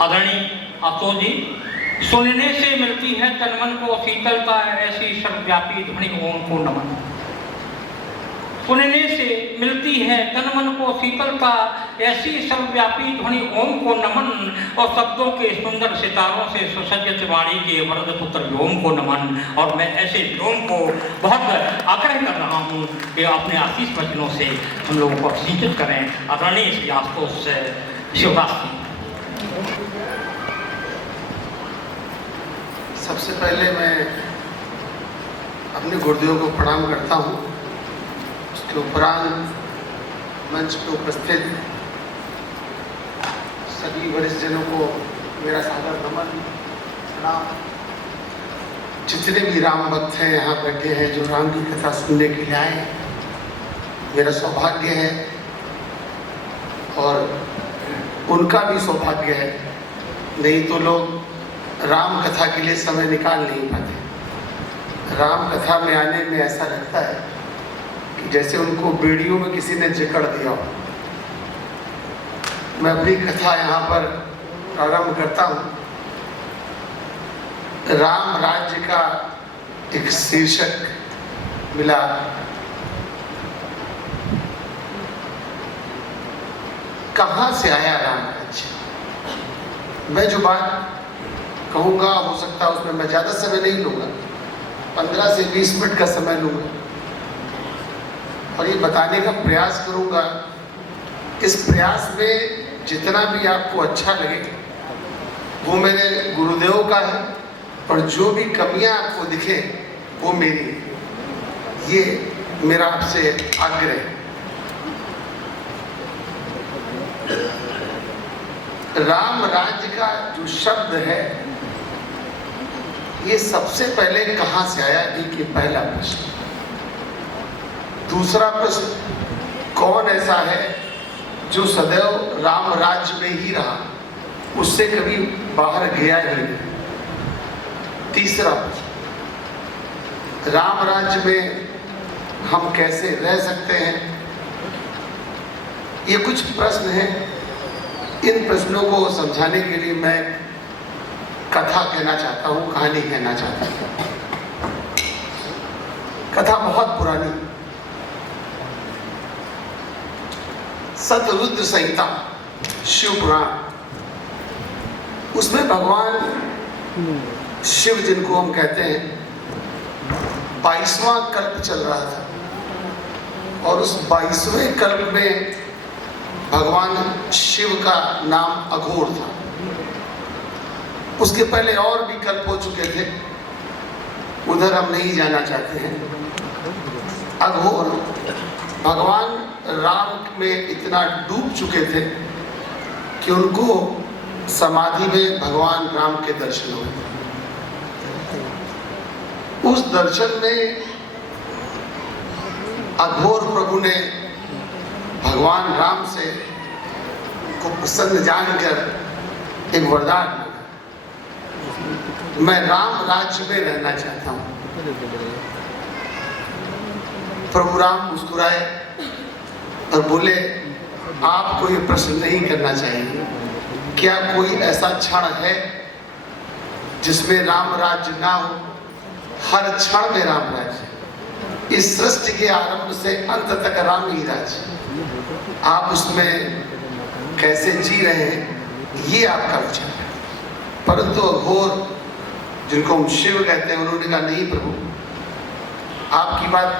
आदरणीय आतो जी, सुनने से मिलती है तन मन को शीतलता, ऐसी सर्वव्यापी ध्वनि ओम को नमन। सुनने से मिलती है तन मन को शीतलता, ऐसी सर्वव्यापी ध्वनि ओम को नमन। और शब्दों के सुंदर सितारों से सुसज्जित वाणी के वरद पुत्र व्योम को नमन। और मैं ऐसे व्योम को बहुत आग्रह कर रहा हूँ कि अपने आशीष वचनों से हम लोगों को सिंचित करें। आदरणीय श्री आशुतोष शिवदास जी। सबसे पहले मैं अपने गुरुदेव को प्रणाम करता हूँ। उसके उपरांत मंच पर उपस्थित सभी वरिष्ठ जनों को मेरा सादर नमन प्रणाम। जितने भी राम भक्त हैं यहाँ बैठे हैं, जो राम की कथा सुनने के लिए आए, मेरा सौभाग्य है और उनका भी सौभाग्य है। नहीं तो लोग राम कथा के लिए समय निकाल नहीं पाते। राम कथा में आने में ऐसा लगता है कि जैसे उनको बेड़ियों में किसी ने जकड़ दिया हो। मैं अपनी कथा यहाँ पर प्रारंभ करता हूँ। राम राज्य का एक शीर्षक मिला। कहाँ से आया राम राज्य? मैं जो बात कहूँगा, हो सकता है उसमें मैं ज़्यादा समय नहीं लूँगा, 15 से 20 मिनट का समय लूँगा और ये बताने का प्रयास करूँगा। इस प्रयास में जितना भी आपको अच्छा लगे वो मेरे गुरुदेव का है, और जो भी कमियाँ आपको दिखे वो मेरी है। ये मेरा आपसे आग्रह है। राम राज्य का जो शब्द है, ये सबसे पहले कहाँ से आया, ये पहला प्रश्न। दूसरा प्रश्न, कौन ऐसा है जो सदैव राम राज्य में ही रहा, उससे कभी बाहर गया ही नहीं। तीसरा प्रश्न, राम राज्य में हम कैसे रह सकते हैं। ये कुछ प्रश्न हैं। इन प्रश्नों को समझाने के लिए मैं कथा कहना चाहता हूँ, कहानी कहना चाहता हूँ। कथा बहुत पुरानी, सतरुद्र संहिता शिव पुराण, उसमें भगवान शिव, जिनको हम कहते हैं, 22वां कल्प चल रहा था और उस 22वें कल्प में भगवान शिव का नाम अघोर था। उसके पहले और भी कल्प हो चुके थे, उधर हम नहीं जाना चाहते हैं। अघोर भगवान राम में इतना डूब चुके थे कि उनको समाधि में भगवान राम के दर्शन हुए। उस दर्शन में अघोर प्रभु ने भगवान राम से को प्रसन्न जानकर एक वरदान मांगा, मैं राम राज्य में रहना चाहता हूँ। प्रभु राम मुस्कुराए और बोले, आपको ये प्रश्न नहीं करना चाहिए। क्या कोई ऐसा क्षण है जिसमें राम राज्य ना हो? हर क्षण में राम राज्य। इस सृष्टि के आरंभ से अंत तक राम ही राज्य। आप उसमें कैसे जी रहे हैं, ये आपका विचार है। परंतु अघोर, जिनको हम शिव कहते हैं, उन्होंने कहा, नहीं प्रभु, आपकी बात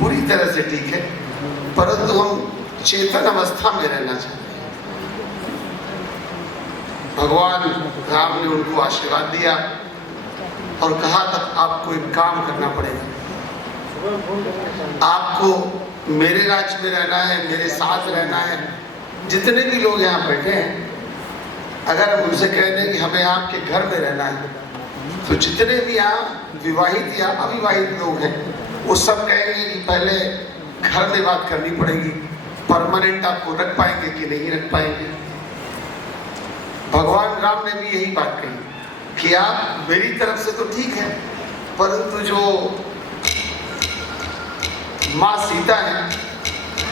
पूरी तरह से ठीक है, परंतु हम चेतन अवस्था में रहना चाहते हैं। भगवान राम ने उनको आशीर्वाद दिया और कहा, तब आपको एक काम करना पड़ेगा। आपको मेरे राज्य में रहना है, मेरे साथ रहना है। जितने भी लोग यहाँ बैठे हैं, अगर हम उनसे कह दें कि हमें आपके घर में रहना है, तो जितने भी यहाँ विवाहित या अविवाहित लोग हैं, वो सब कहेंगे कि पहले घर में बात करनी पड़ेगी, परमानेंट आपको रख पाएंगे कि नहीं रख पाएंगे। भगवान राम ने भी यही बात कही कि आप मेरी तरफ से तो ठीक है, परंतु जो माँ सीता है,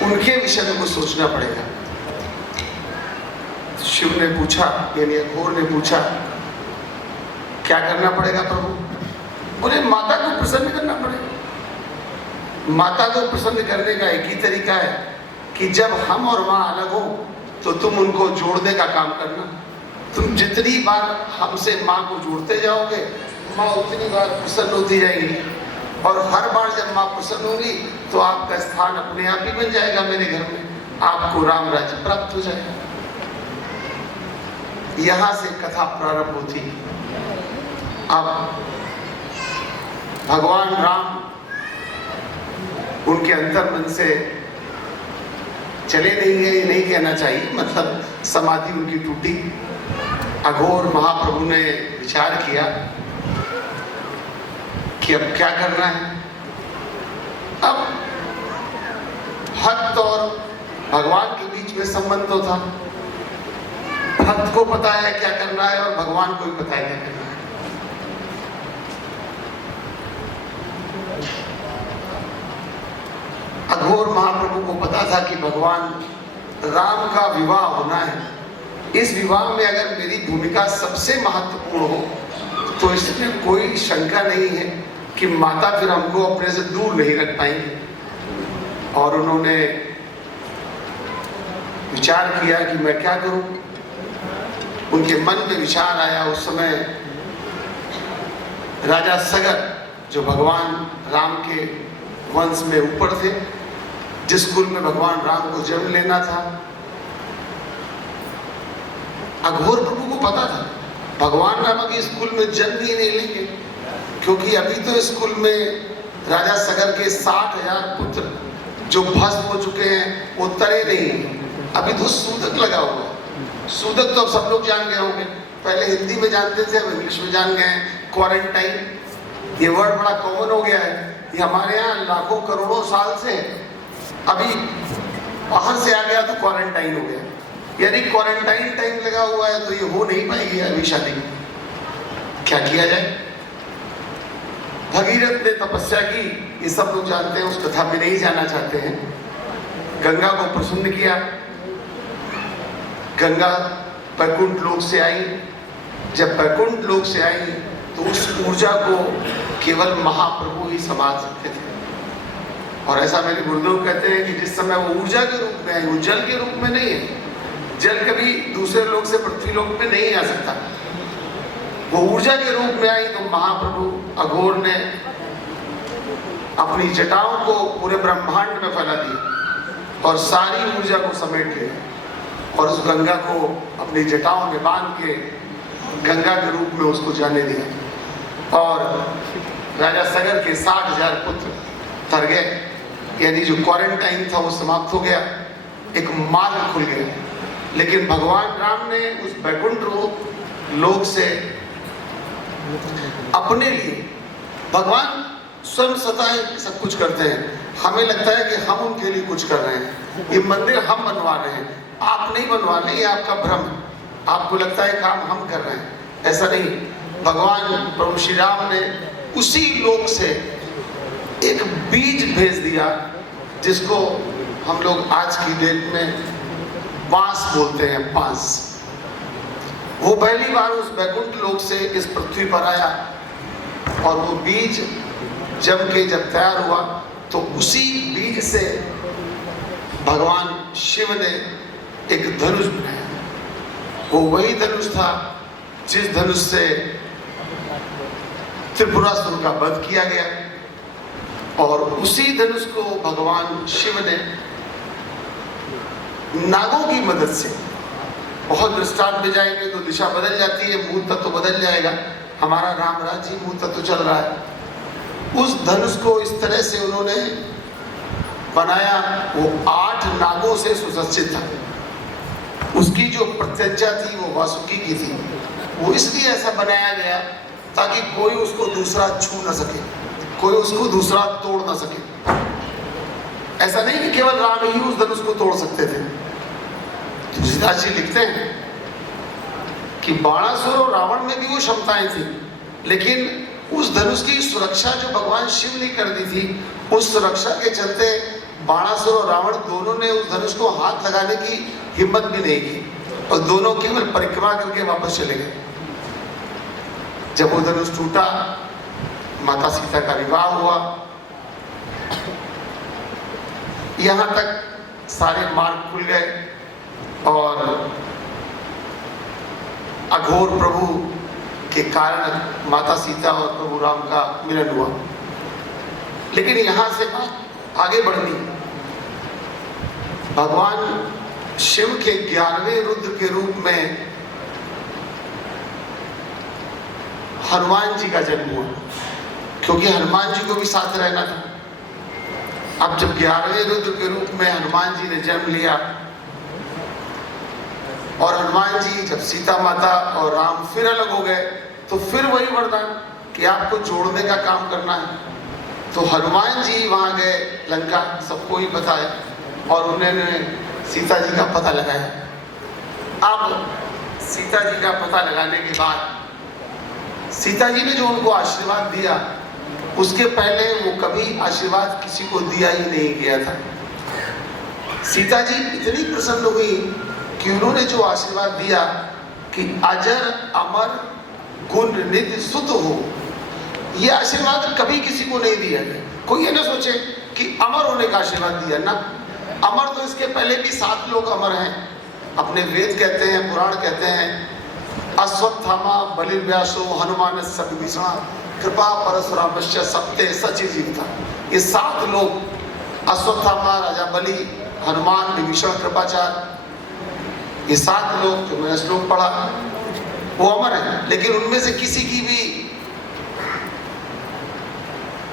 उनके विषय में कुछ सोचना पड़ेगा। शिव ने पूछा, यानी अघोर ने पूछा, क्या करना पड़ेगा प्रभु? बोले माता को प्रसन्न करना पड़ेगा। माता को प्रसन्न करने का एक ही तरीका है कि जब हम और माँ अलग हो तो तुम उनको जोड़ने का काम करना। तुम जितनी बार हमसे माँ को जोड़ते जाओगे, माँ उतनी बार प्रसन्न होती जाएगी, और हर बार जब माँ प्रसन्न होगी तो आपका स्थान अपने आप ही बन जाएगा मेरे घर में, आपको राम राज्य प्राप्त हो जाएगा। यहां से कथा प्रारंभ होती। अब भगवान राम उनके अंतर मन से चले नहीं गए, नहीं कहना चाहिए, मतलब समाधि उनकी टूटी। अघोर महाप्रभु ने विचार किया कि अब क्या करना है। अब भक्त और भगवान के बीच में संबंध तो था, भक्त को पता है क्या करना है और भगवान को भी पता है क्या करना है। अघोर महाप्रभु को पता था कि भगवान राम का विवाह होना है, इस विवाह में अगर मेरी भूमिका सबसे महत्वपूर्ण हो तो इसमें कोई शंका नहीं है कि माता फिर हमको अपने से दूर नहीं रख पाएंगी। और उन्होंने विचार किया कि मैं क्या करूं। उनके मन में विचार आया, उस समय राजा सगर जो भगवान राम के वंश में ऊपर थे, जिस कुल में भगवान राम को जन्म लेना था, अघोर प्रभु को पता था भगवान राम के इस कुल में जन्म ही नहीं लेंगे, क्योंकि अभी तो इस कुल में राजा सगर के 60,000 पुत्र जो भस्म हो चुके हैं वो तरे नहीं हैं। अभी तो सूदक लगा हुआ है। सूदक तो अब सब लोग जान गए होंगे, पहले हिंदी में जानते थे, अब इंग्लिश में जान गए हैं। क्वारंटाइन, ये वर्ड बड़ा कॉमन हो गया है। ये हमारे यहाँ लाखों करोड़ों साल से, अभी बाहर से आ गया तो क्वारंटाइन हो गया, यानी क्वारंटाइन टाइम लगा हुआ है, तो ये हो नहीं पाएगी अभी शादी। क्या किया जाए? भगीरथ ने तपस्या की, ये सब लोग जानते हैं, उस कथा में नहीं जाना चाहते हैं। गंगा को प्रसन्न किया, गंगा बैकुंठ लोक से आई। जब बैकुंठ लोक से आई तो उस ऊर्जा को केवल महाप्रभु ही संभाल सकते थे। और ऐसा मेरे गुरुदेव कहते हैं कि जिस समय वो ऊर्जा के रूप में आई, वो जल के रूप में नहीं है। जल कभी दूसरे लोक से पृथ्वी लोक में नहीं आ सकता, वो ऊर्जा के रूप में आई। तो महाप्रभु अघोर ने अपनी जटाओं को पूरे ब्रह्मांड में फैला दिया और सारी ऊर्जा को समेट लिया और उस गंगा को अपनी जटाओं में बांध के गंगा के रूप में उसको जाने दिया। और राजा सगर के 60,000 पुत्र तर गए, यानी जो क्वारंटाइन था वो समाप्त हो गया, एक मार्ग खुल गया। लेकिन भगवान राम ने उस बैकुंठ लोक से अपने लिए, भगवान स्वयं सताएं सब कुछ करते हैं, हमें लगता है कि हम उनके लिए कुछ कर रहे हैं, ये मंदिर हम बनवा रहे हैं, आप नहीं बनवा रहे, ये आपका भ्रम, आपको लगता है काम हम कर रहे हैं, ऐसा नहीं। भगवान प्रभु श्री राम ने उसी लोक से एक बीज भेज दिया, जिसको हम लोग आज की डेट में बांस बोलते हैं, बांस। वो पहली बार उस बैकुंठ लोक से इस पृथ्वी पर आया और वो बीज जम के जब तैयार हुआ तो उसी बीज से भगवान शिव ने एक धनुष बनाया। वो वही धनुष था जिस धनुष से त्रिपुरासुर का वध किया गया, और उसी धनुष को भगवान शिव ने नागों की मदद से, बहुत दृष्टांत में जाएंगे तो दिशा बदल जाती है, मूल तत्व बदल जाएगा। हमारा राम राज्य मूल तत्व चल रहा है। उस धनुष को इस तरह से उन्होंने बनाया, वो 8 नागों से सुसज्जित था। उसकी जो प्रत्यंचा थी वो वासुकी की थी। वो इसलिए ऐसा बनाया गया ताकि कोई उसको दूसरा छू न सके, कोई उसको दूसरा तोड़ न सके। ऐसा नहीं कि केवल राम ही उस धनुष को तोड़ सकते थे। तुलसीदास जी लिखते हैं कि बाणासुर और रावण में भी वो क्षमताएं थी, लेकिन उस धनुष की सुरक्षा जो भगवान शिव ने कर दी थी, उस सुरक्षा के चलते बाणासुर और रावण दोनों ने उस धनुष को हाथ लगाने की हिम्मत भी नहीं की। और दोनों केवल परिक्रमा करके वापस चले गए। जब वो धनुष टूटा, माता सीता का विवाह हुआ, यहां तक सारे मार्ग खुल गए और अघोर प्रभु के कारण माता सीता और प्रभु राम का मिलन हुआ। लेकिन यहां से बात आगे बढ़नी, भगवान शिव के 11वें रुद्र के रूप में हनुमान जी का जन्म हुआ, क्योंकि हनुमान जी को भी साथ रहना था। अब जब 11वें रुद्र के रूप में हनुमान जी ने जन्म लिया और हनुमान जी जब सीता माता और राम फिर अलग हो गए, तो फिर वही वरदान कि आपको जोड़ने का काम करना है। तो हनुमान जी वहां गए लंका, सबको ही पता है, और उन्होंने सीता जी का पता लगाया। अब सीता जी का पता लगाने के बाद सीता जी ने जो उनको आशीर्वाद दिया, उसके पहले वो कभी आशीर्वाद किसी को दिया ही नहीं गया था। सीता जी इतनी प्रसन्न हुई कि उन्होंने जो आशीर्वाद दिया कि अजर अमर गुण निधि सुत हो, ये आशीर्वाद कभी किसी को नहीं दिया गया। कोई ये ना सोचे कि अमर होने का आशीर्वाद दिया ना, अमर तो इसके पहले भी 7 लोग अमर हैं। अपने वेद कहते हैं, पुराण कहते हैं, अश्वत्थामा बलिव्यासो हनुमान सविभीषण कृपा परशुरामश्च सत्य सचि जीविता। ये 7 लोग, अश्वत्थामा, राजा बलि, हनुमान, विभीषण, कृपाचार्य, ये 7 लोग जो मैंने श्लोक पढ़ा वो अमर है। लेकिन उनमें से किसी की भी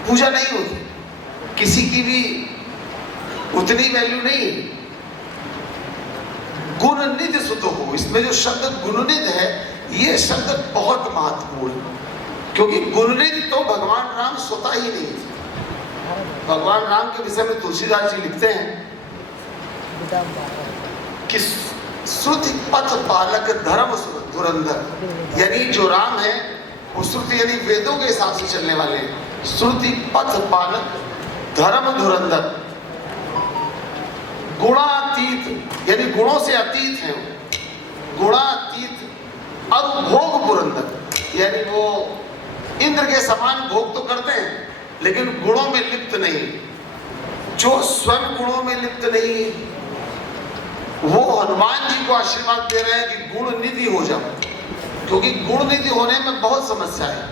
पूजा नहीं होती, किसी की भी उतनी वैल्यू नहीं। गुणनिधि सुत हो, इसमें जो शब्द गुणनिधि है, ये शब्द बहुत महत्वपूर्ण है, क्योंकि गुणनिधि तो भगवान राम स्वतः ही नहीं। भगवान राम के विषय में तुलसीदास जी लिखते हैं कि श्रुति पथ पालक धर्म धुरंधर, यानी जो राम है वो श्रुति यानी वेदों के हिसाब से चलने वाले हैं। श्रुति पथ पालक धर्म धुरंधर, गुणातीत यानी गुणों से अतीत है, गुणातीत और भोग पुरंदर, यानी वो इंद्र के समान भोग तो करते हैं लेकिन गुणों में लिप्त नहीं। जो स्वयं गुणों में लिप्त नहीं, वो हनुमान जी को आशीर्वाद दे रहे हैं कि गुण निधि हो जाओ, क्योंकि गुण निधि होने में बहुत समस्या है।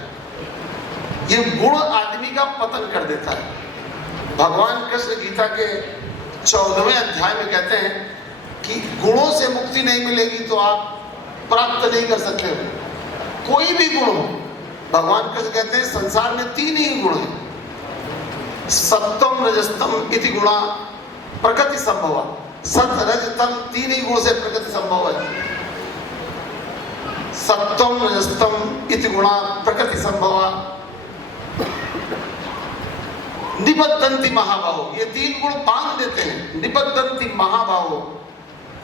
ये गुण आदमी का पतन कर देता है। भगवान कृष्ण गीता के 14वें अध्याय में कहते हैं कि गुणों से मुक्ति नहीं मिलेगी तो आप प्राप्त नहीं कर सकते हो कोई भी गुण हो। भगवान कृष्ण कहते हैं संसार में 3 ही गुण हैं, सत्वम रजस्तम इति गुणा प्रकृति संभवा। सत रज तम 3 ही गुण से प्रकृति संभव है। सत्वम रजस्तम इति गुणा प्रकृति संभवा निबद्धन्ति महाबाहो, ये 3 गुण बांध देते हैं। निबद्धन्ति महाबाहो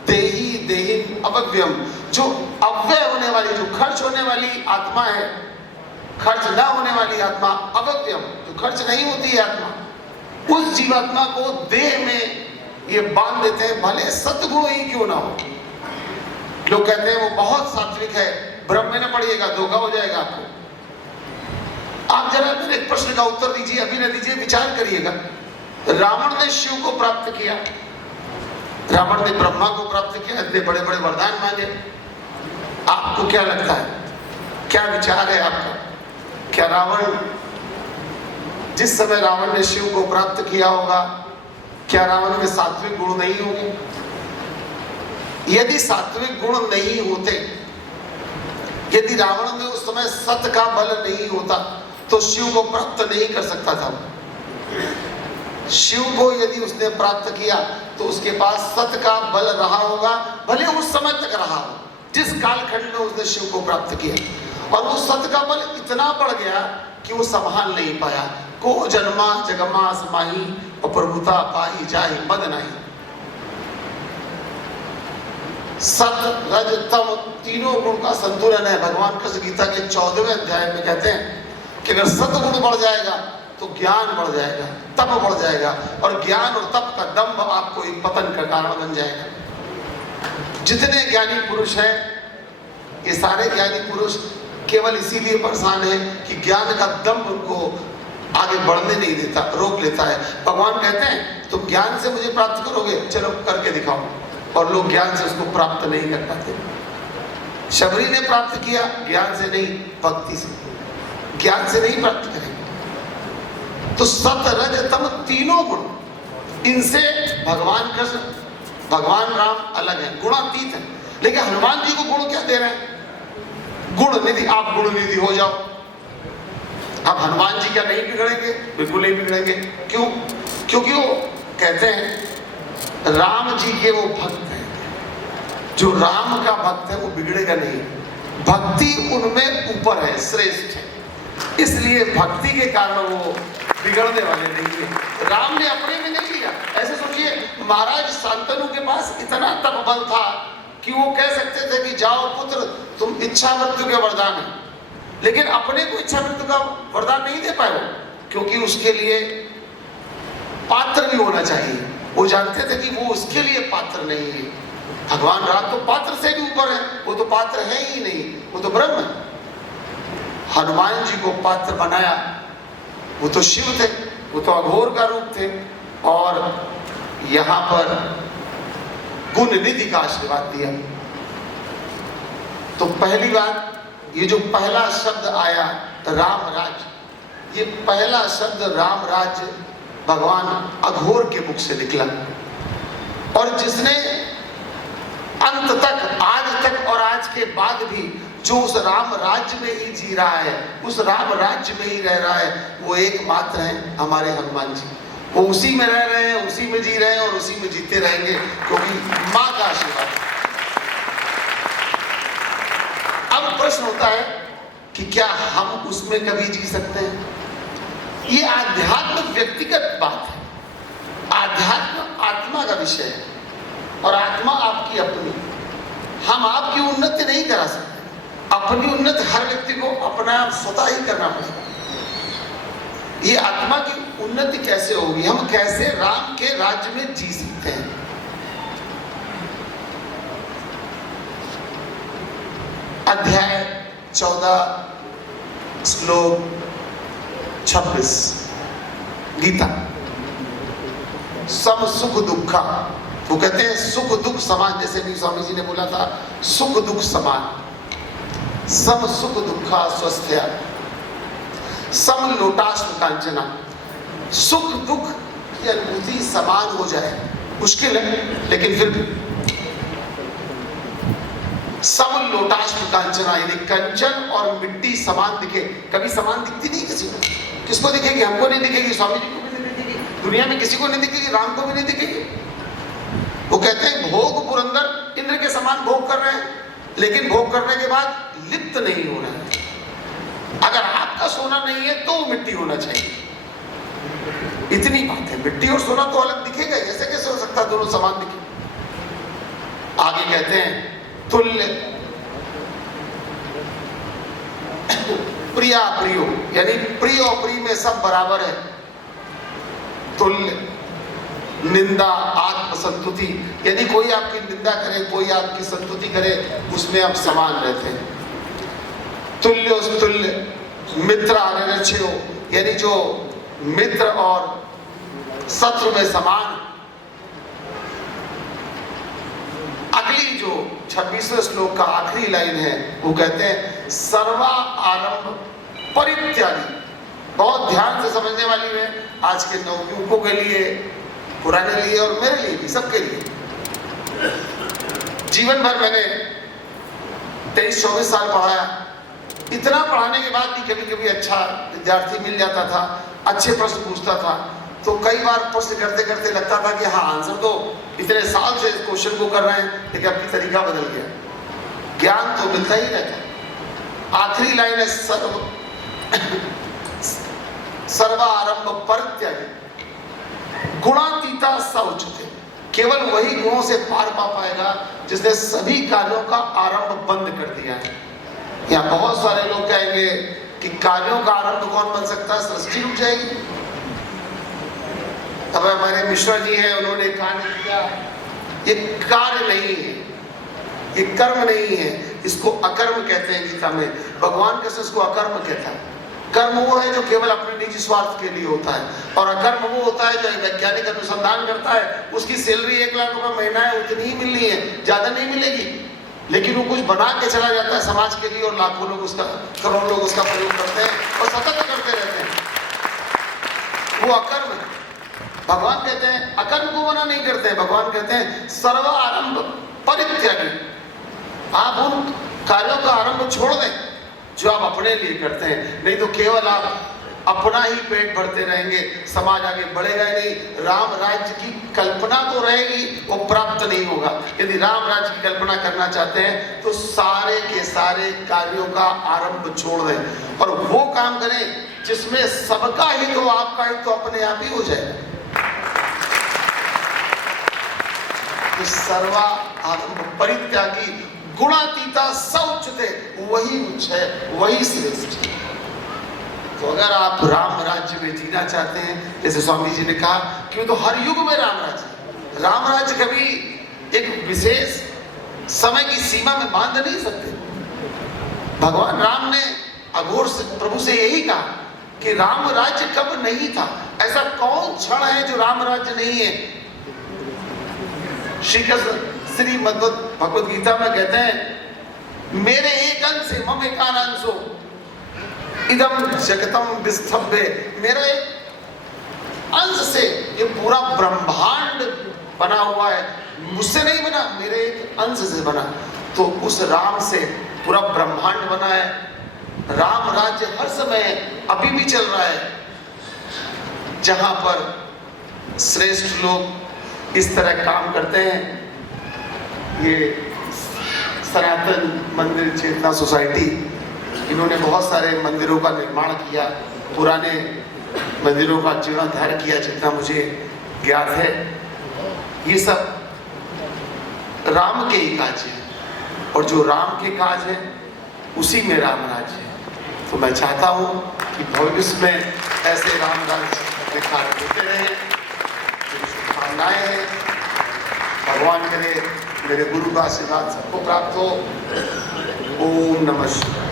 देही देहिन अव्ययम, जो अव्यय होने वाली, जो खर्च होने वाली आत्मा है, खर्च ना होने वाली आत्मा, अव्ययम जो खर्च नहीं होती है आत्मा, उस जीवात्मा को देह में ये बांध देते हैं, भले सत्गुण ही क्यों ना हो। लोग कहते हैं वो बहुत सात्विक है, ब्रह्म में न पढ़िएगा, धोखा हो जाएगा आपको। आप जरा मेरे एक प्रश्न का उत्तर दीजिए, अभी न दीजिए, विचार करिएगा। रावण ने शिव को प्राप्त किया, रावण ने ब्रह्मा को प्राप्त किया, इतने बड़े बड़े वरदान मांगे। आपको क्या लगता है, क्या विचार है आपका? क्या रावण, जिस समय रावण ने शिव को प्राप्त किया होगा, क्या रावण में सात्विक गुण नहीं होंगे? यदि सात्विक गुण नहीं होते, यदि रावण में उस समय सत का बल नहीं होता, तो शिव को प्राप्त नहीं कर सकता था। शिव को यदि उसने प्राप्त किया तो उसके पास सत का बल रहा होगा, भले उस समय तक रहा हो जिस कालखंड में उसने शिव को प्राप्त किया, और वो सत का बल इतना बढ़ गया कि वो संभाल नहीं पाया। को जन्मा जगमा समाही और प्रभुता पाई जाहि मद नहीं। सत रज तम 3 गुण का संतुलन है। भगवान कृष्ण गीता के 14वें अध्याय में कहते हैं कि अगर सतगुण बढ़ जाएगा तो ज्ञान बढ़ जाएगा, तप बढ़ जाएगा, और ज्ञान और तप का दंभ आपको एक पतन का कारण बन जाएगा। जितने ज्ञानी पुरुष हैं, ये सारे ज्ञानी पुरुष केवल इसीलिए परेशान है कि ज्ञान का दम्भ उनको आगे बढ़ने नहीं देता, रोक लेता है। भगवान कहते हैं तुम ज्ञान से मुझे प्राप्त करोगे, चलो करके दिखाओ, और लोग ज्ञान से उसको प्राप्त नहीं कर पाते। शबरी ने प्राप्त किया, ज्ञान से नहीं, भक्ति से। ज्ञान से नहीं प्राप्त करेंगे। तो सत रज तम तीनों गुण, इनसे भगवान कृष्ण, भगवान राम अलग है, गुणातीत है। लेकिन हनुमान जी को गुण क्या दे रहे हैं? गुण निधि। आप गुण निधि हो जाओ। अब हनुमान जी क्या नहीं बिगड़ेंगे? बिल्कुल नहीं बिगड़ेंगे। क्यों? क्योंकि वो कहते हैं राम जी के वो भक्त हैं, जो राम का भक्त है वो बिगड़ेगा नहीं। भक्ति उनमें ऊपर है, श्रेष्ठ है, इसलिए भक्ति के कारण वो बिगड़ने वाले नहीं है। राम ने अपने में नहीं लिया। ऐसे सोचिए, महाराज शांतनु के पास इतना तप बल था कि वो कह सकते थे कि जाओ पुत्र, तुम इच्छा मृत्यु के वरदान है, लेकिन अपने को इच्छा मृत्यु का वरदान नहीं दे पाए वो, क्योंकि उसके लिए पात्र भी होना चाहिए। वो जानते थे कि वो उसके लिए पात्र नहीं है। भगवान राम तो पात्र से भी ऊपर है, वो तो पात्र है ही नहीं, वो तो ब्रह्म है। हनुमान जी को पात्र बनाया, वो तो शिव थे, वो तो अघोर का रूप थे, और यहां पर गुण निधि का आशीर्वाद दिया। तो पहली बात, ये जो पहला शब्द आया राम राज, ये पहला शब्द राम राज भगवान अघोर के मुख से निकला, और जिसने अंत तक, आज तक और आज के बाद भी जो उस राम राज्य में ही जी रहा है, उस राम राज्य में ही रह रहा है, वो एकमात्र है हमारे हनुमान जी। वो उसी में रह रहे हैं, उसी में जी रहे हैं, और उसी में जीते रहेंगे, क्योंकि मां का आशीर्वाद। अब प्रश्न होता है कि क्या हम उसमें कभी जी सकते हैं? ये आध्यात्म व्यक्तिगत बात है। आध्यात्म आत्मा का विषय है, और आत्मा आपकी अपनी। हम आपकी उन्नति नहीं करा सकते। अपनी उन्नति हर व्यक्ति को अपना स्वतः ही करना पड़ेगा। ये आत्मा की उन्नति कैसे होगी? हम कैसे राम के राज्य में जी सकते हैं? अध्याय 14 श्लोक 26 गीता। सम सुख दुखा, वो कहते हैं सुख दुख समान, जैसे भी स्वामी जी ने बोला था, सुख दुख समान। सम सुख दुखा स्वस्थया, सम लोटाश्म कांचना। सुख दुख की अनुभूति समान हो जाए मुश्किल है, लेकिन फिर भी सम लोटाश्म कांचना, यानी कंचन और मिट्टी समान दिखे। कभी समान दिखती नहीं किसी को। किसको दिखेगी? हमको नहीं दिखेगी, स्वामी जी को भी नहीं दिखेगी, दुनिया में किसी को नहीं दिखेगी, राम को भी नहीं दिखेगी। वो कहते हैं भोग पुरंदर इंद्र के समान भोग कर रहे हैं, लेकिन भोग करने के बाद लिप्त नहीं हो रहा है। अगर आपका सोना नहीं है तो मिट्टी होना चाहिए, इतनी बात है। मिट्टी और सोना तो अलग दिखेगा, ऐसे कैसे हो सकता है दोनों समान दिखे? आगे कहते हैं तुल्य प्रिया प्रियो, यानी प्रिय और प्रिय में सब बराबर है। तुल्य निंदा आत्मसंतुति, यानी कोई आपकी निंदा करे, कोई आपकी संतुति करे, उसमें आप समान रहते हैं। तुल्यो तुल्य मित्र अनिरक्षयो, यानी जो मित्र और शत्रु में समान। अगली जो 26वें श्लोक का आखिरी लाइन है, वो कहते हैं सर्वा आरंभ परित्यागी। बहुत ध्यान से समझने वाली है आज के नवयुवकों के लिए, पुराने लिए और मेरे लिए भी, सबके लिए। जीवन भर मैंने 23-24 साल पढ़ाया। इतना पढ़ाने के बाद भी कभी कभी अच्छा विद्यार्थी मिल जाता था, अच्छे प्रश्न पूछता था, तो कई बार प्रश्न करते करते लगता था कि हाँ आंसर तो इतने साल से इस क्वेश्चन को कर रहे हैं, लेकिन अब तरीका बदल गया। ज्ञान तो मिलता ही रहता। आखिरी लाइन है सर्वारंभ परित्यागी गुणातीता स उच्यते। केवल वही गुणों से पार पा पाएगा जिसने सभी कार्यों का आरंभ बंद कर दिया है। यहाँ बहुत सारे लोग कहेंगे कि कार्यों का आरंभ कौन बन सकता है? सृष्टि रुक जाएगी। अब हमारे मिश्रा जी हैं, उन्होंने कार्य किया, ये कार्य नहीं है, ये कर्म नहीं है, इसको अकर्म कहते हैं गीता में। भगवान कृष्ण इसको अकर्म कहता है। कर्म वो है जो केवल अपने निजी स्वार्थ के लिए होता है, और अकर्म वो होता है जो वैज्ञानिक अनुसंधान करता है। उसकी सैलरी 1 लाख रुपए महीना है, उतनी ही मिलनी है, ज्यादा नहीं मिलेगी, लेकिन वो कुछ बना के चला जाता है समाज के लिए, और लाखों लोग उसका, करोड़ों लोग उसका प्रयोग करते हैं और सतत करते रहते हैं। वो अकर्म है। भगवान कहते हैं अकर्म को मना नहीं करते हैं। भगवान कहते हैं सर्व आरंभ परित्यागी। आप उन कार्यों का आरंभ छोड़ दें जो आप अपने लिए करते हैं, नहीं तो केवल आप अपना ही पेट भरते रहेंगे, समाज आगे बढ़ेगा ही नहीं। राम राज्य की कल्पना तो रहेगी, वो प्राप्त नहीं होगा। यदि राम राज्य की कल्पना करना चाहते हैं तो सारे के सारे कार्यों का आरंभ छोड़ दें और वो काम करें जिसमें सबका हित हो, आपका हित तो अपने आप ही हो जाएगा। तो सर्वा आरंभ परित्यागी गुणातीता सौच्चते, वही उच्च है, वही श्रेष्ठ है। तो अगर आप राम राज्य में जीना चाहते हैं, जैसे स्वामी जी ने कहा कि तो हर युग में राम राज्य, राम राज्य कभी एक विशेष समय की सीमा में बांध नहीं सकते। भगवान राम ने अघोर प्रभु से यही कहा कि राम राज्य कब नहीं था, ऐसा कौन क्षण है जो राम राज्य नहीं है। श्री कृष्ण श्री भगवत गीता में कहते हैं मेरे एक अंश से मम एकांशो इदम जगतम विस्तभ्य, मेरे अंश से ये पूरा ब्रह्मांड बना हुआ है, मुझसे नहीं बना, मेरे एक अंश से बना। तो उस राम से पूरा ब्रह्मांड बना है। राम राज्य हर समय अभी भी चल रहा है, जहां पर श्रेष्ठ लोग इस तरह काम करते हैं। ये सनातन मंदिर चेतना सोसाइटी, इन्होंने बहुत सारे मंदिरों का निर्माण किया, पुराने मंदिरों का जीर्णोद्धार किया, जितना मुझे ज्ञात है। ये सब राम के ही काज है, और जो राम के काज है उसी में राम राज्य है। तो मैं चाहता हूँ कि भविष्य में ऐसे राम राज्य के कार्य होते रहे। शुभकामनाएं हैं, भगवान करे मेरे गुरु का आशीर्वाद सबको प्राप्त हो। ओम नमः शिवाय।